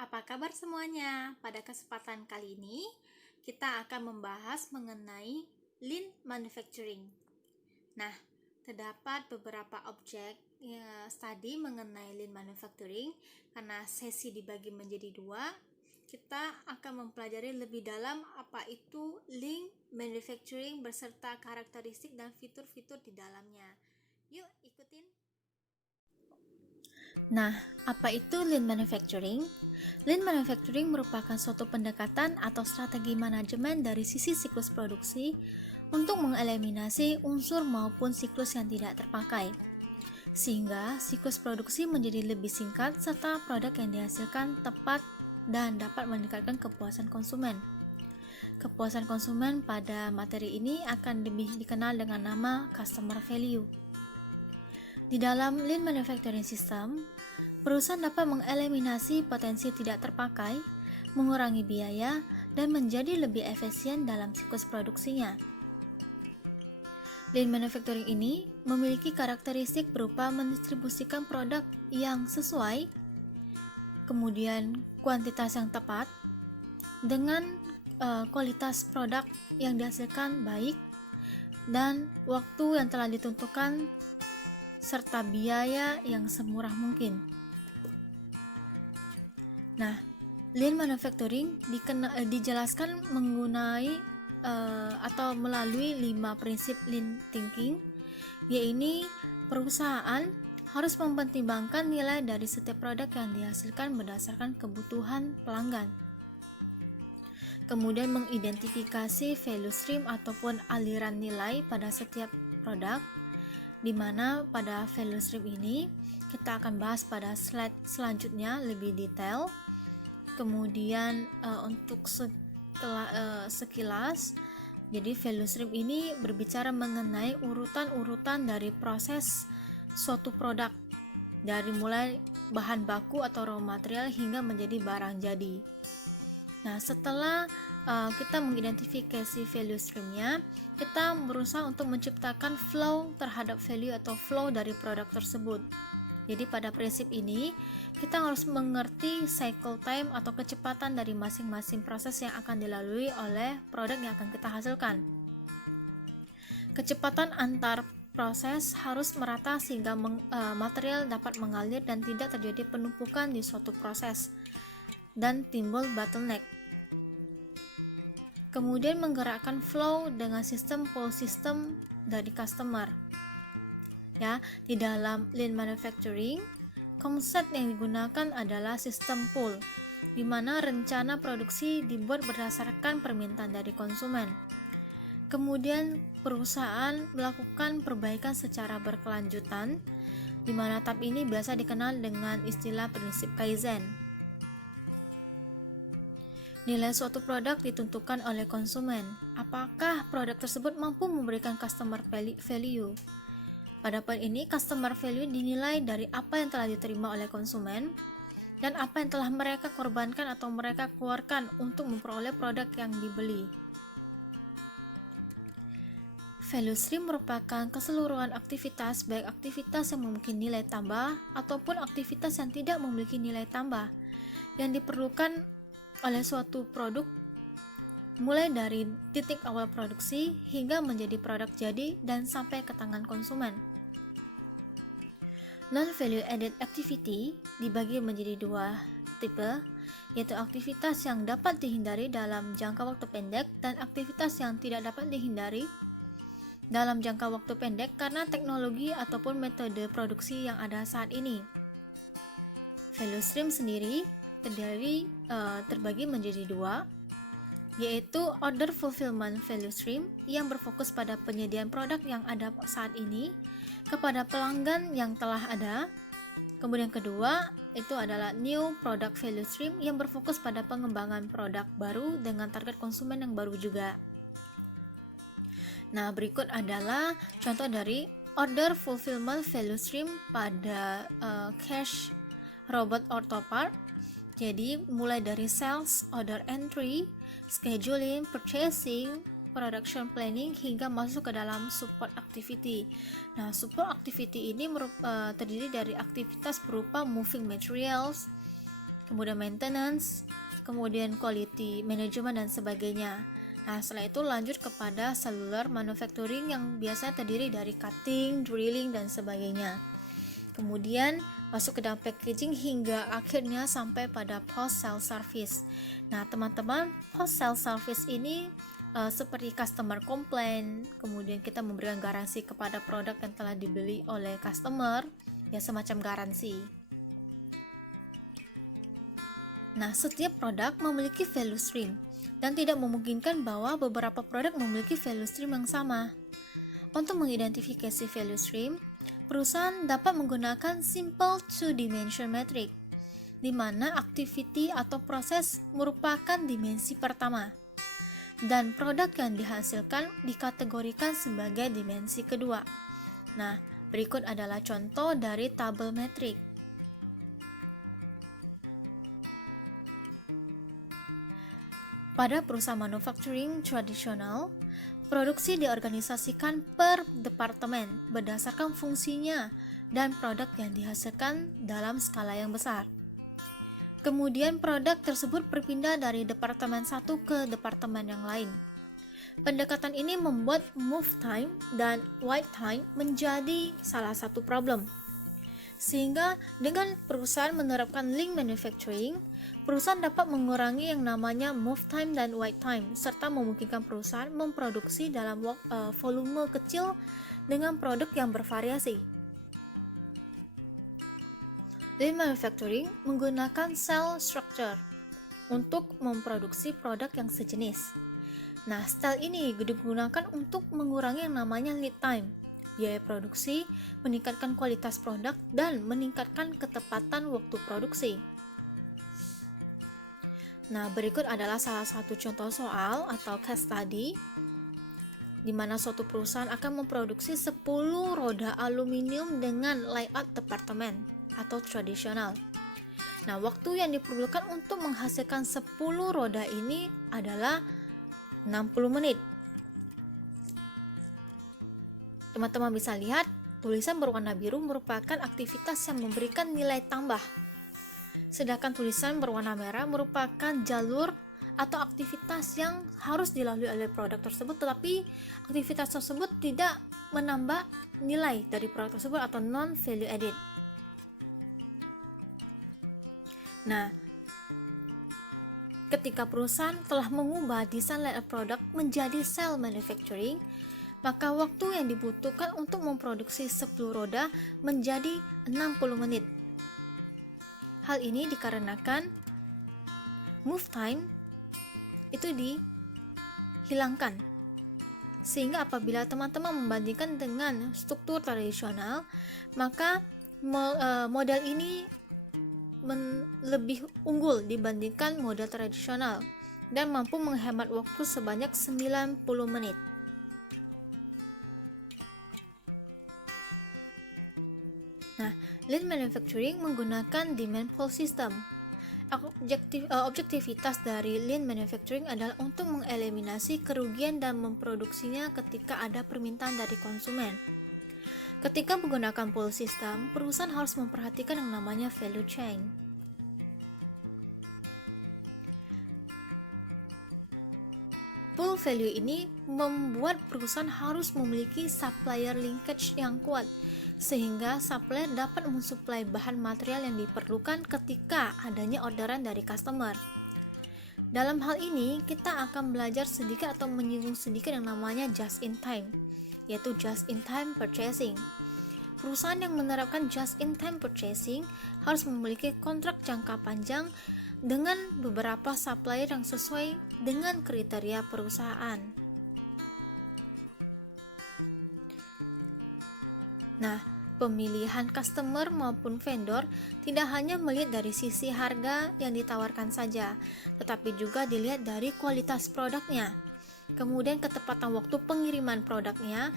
Apa kabar semuanya? Pada kesempatan kali ini, kita akan membahas mengenai Lean Manufacturing. Nah, terdapat beberapa objek studi mengenai Lean Manufacturing. Karena sesi dibagi menjadi dua, kita akan mempelajari lebih dalam apa itu Lean Manufacturing beserta karakteristik dan fitur-fitur di dalamnya. Yuk, ikutin! Nah, apa itu Lean Manufacturing? Lean Manufacturing merupakan suatu pendekatan atau strategi manajemen dari sisi siklus produksi untuk mengeliminasi unsur maupun siklus yang tidak terpakai, sehingga siklus produksi menjadi lebih singkat serta produk yang dihasilkan tepat dan dapat meningkatkan kepuasan konsumen. Kepuasan konsumen pada materi ini akan lebih dikenal dengan nama Customer Value. Di dalam Lean Manufacturing System, perusahaan dapat mengeliminasi potensi tidak terpakai, mengurangi biaya, dan menjadi lebih efisien dalam siklus produksinya. Lean Manufacturing ini memiliki karakteristik berupa mendistribusikan produk yang sesuai, kemudian kuantitas yang tepat, dengan kualitas produk yang dihasilkan baik, dan waktu yang telah ditentukan serta biaya yang semurah mungkin. Nah, Lean Manufacturing dijelaskan menggunakan atau melalui 5 prinsip Lean Thinking, yaitu perusahaan harus mempertimbangkan nilai dari setiap produk yang dihasilkan berdasarkan kebutuhan pelanggan. Kemudian mengidentifikasi value stream ataupun aliran nilai pada setiap produk, di mana pada value stream ini kita akan bahas pada slide selanjutnya lebih detail. Kemudian untuk sekilas, jadi value stream ini berbicara mengenai urutan-urutan dari proses suatu produk, dari mulai bahan baku atau raw material hingga menjadi barang jadi. Nah, setelah kita mengidentifikasi value streamnya, kita berusaha untuk menciptakan flow terhadap value atau flow dari produk tersebut. Jadi pada prinsip ini, kita harus mengerti cycle time atau kecepatan dari masing-masing proses yang akan dilalui oleh produk yang akan kita hasilkan. Kecepatan antar proses harus merata sehingga material dapat mengalir dan tidak terjadi penumpukan di suatu proses dan timbul bottleneck. Kemudian menggerakkan flow dengan sistem pull system dari customer. Ya, di dalam Lean Manufacturing, konsep yang digunakan adalah sistem pull, di mana rencana produksi dibuat berdasarkan permintaan dari konsumen. Kemudian perusahaan melakukan perbaikan secara berkelanjutan, di mana tahap ini biasa dikenal dengan istilah prinsip Kaizen. Nilai suatu produk ditentukan oleh konsumen. Apakah produk tersebut mampu memberikan customer value? Pada poin ini, customer value dinilai dari apa yang telah diterima oleh konsumen dan apa yang telah mereka korbankan atau mereka keluarkan untuk memperoleh produk yang dibeli. Value stream merupakan keseluruhan aktivitas, baik aktivitas yang memiliki nilai tambah ataupun aktivitas yang tidak memiliki nilai tambah, yang diperlukan oleh suatu produk mulai dari titik awal produksi hingga menjadi produk jadi dan sampai ke tangan konsumen. Non-value added activity dibagi menjadi dua tipe, yaitu aktivitas yang dapat dihindari dalam jangka waktu pendek dan aktivitas yang tidak dapat dihindari dalam jangka waktu pendek karena teknologi ataupun metode produksi yang ada saat ini. Value stream sendiri terbagi menjadi dua, yaitu order fulfillment value stream yang berfokus pada penyediaan produk yang ada saat ini kepada pelanggan yang telah ada. Kemudian kedua, itu adalah new product value stream yang berfokus pada pengembangan produk baru dengan target konsumen yang baru juga. Nah, berikut adalah contoh dari order fulfillment value stream pada cash robot orthopart. Jadi mulai dari sales, order entry, scheduling, purchasing, production planning hingga masuk ke dalam support activity. Nah, support activity ini terdiri dari aktivitas berupa moving materials, kemudian maintenance, kemudian quality management dan sebagainya. Nah, setelah itu lanjut kepada cellular manufacturing yang biasanya terdiri dari cutting, drilling, dan sebagainya. Kemudian masuk ke dalam packaging hingga akhirnya sampai pada post sale service. Nah, teman-teman, post sale service ini seperti customer complaint, kemudian kita memberikan garansi kepada produk yang telah dibeli oleh customer, ya semacam garansi. Nah, setiap produk memiliki value stream dan tidak memungkinkan bahwa beberapa produk memiliki value stream yang sama. Untuk mengidentifikasi value stream, perusahaan dapat menggunakan simple two-dimension metric, di mana activity atau proses merupakan dimensi pertama, dan produk yang dihasilkan dikategorikan sebagai dimensi kedua. Nah, berikut adalah contoh dari tabel metrik. Pada perusahaan manufacturing tradisional, produksi diorganisasikan per departemen berdasarkan fungsinya dan produk yang dihasilkan dalam skala yang besar. Kemudian produk tersebut berpindah dari departemen satu ke departemen yang lain. Pendekatan ini membuat move time dan wait time menjadi salah satu problem. Sehingga dengan perusahaan menerapkan lean manufacturing, perusahaan dapat mengurangi yang namanya move time dan wait time, serta memungkinkan perusahaan memproduksi dalam volume kecil dengan produk yang bervariasi. Lean manufacturing menggunakan cell structure untuk memproduksi produk yang sejenis. Nah, style ini digunakan untuk mengurangi yang namanya lead time, biaya produksi, meningkatkan kualitas produk, dan meningkatkan ketepatan waktu produksi. Nah, berikut adalah salah satu contoh soal atau case study di mana suatu perusahaan akan memproduksi 10 roda aluminium dengan layout departemen atau tradisional. Nah, waktu yang diperlukan untuk menghasilkan 10 roda ini adalah 60 menit. Teman-teman bisa lihat, tulisan berwarna biru merupakan aktivitas yang memberikan nilai tambah. Sedangkan tulisan berwarna merah merupakan jalur atau aktivitas yang harus dilalui oleh produk tersebut, tetapi aktivitas tersebut tidak menambah nilai dari produk tersebut atau non-value added. Nah, ketika perusahaan telah mengubah desain layout produk menjadi cell manufacturing, maka waktu yang dibutuhkan untuk memproduksi 10 roda menjadi 60 menit. Hal ini dikarenakan move time itu dihilangkan. Sehingga apabila teman-teman membandingkan dengan struktur tradisional, maka model ini lebih unggul dibandingkan model tradisional dan mampu menghemat waktu sebanyak 90 menit. Nah, lean manufacturing menggunakan demand pull system. Objektivitas dari lean manufacturing adalah untuk mengeliminasi kerugian dan memproduksinya ketika ada permintaan dari konsumen. Ketika menggunakan pull system, perusahaan harus memperhatikan yang namanya value chain. Pull value ini membuat perusahaan harus memiliki supplier linkage yang kuat, sehingga supplier dapat mensuplai bahan material yang diperlukan ketika adanya orderan dari customer. Dalam hal ini, kita akan belajar sedikit atau menyinggung sedikit yang namanya just in time, yaitu just in time purchasing. Perusahaan yang menerapkan just in time purchasing harus memiliki kontrak jangka panjang dengan beberapa supplier yang sesuai dengan kriteria perusahaan. Nah, pemilihan customer maupun vendor tidak hanya melihat dari sisi harga yang ditawarkan saja, tetapi juga dilihat dari kualitas produknya, kemudian ketepatan waktu pengiriman produknya,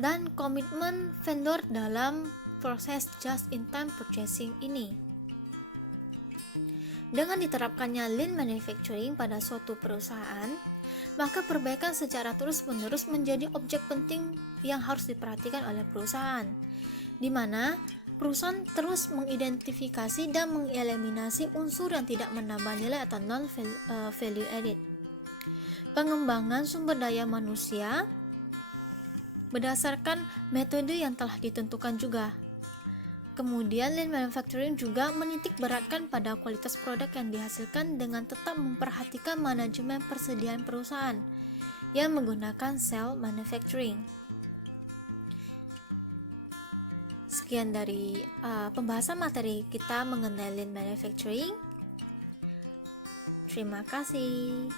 dan komitmen vendor dalam proses just-in-time purchasing ini. Dengan diterapkannya lean manufacturing pada suatu perusahaan, maka perbaikan secara terus-menerus menjadi objek penting yang harus diperhatikan oleh perusahaan, di mana Perusahaan terus mengidentifikasi dan mengeliminasi unsur yang tidak menambah nilai atau non-value added. Pengembangan sumber daya manusia berdasarkan metode yang telah ditentukan juga. Kemudian lean manufacturing juga menitik beratkan pada kualitas produk yang dihasilkan dengan tetap memperhatikan manajemen persediaan perusahaan yang menggunakan cell manufacturing. Sekian dari pembahasan materi kita mengenai lean manufacturing. Terima kasih.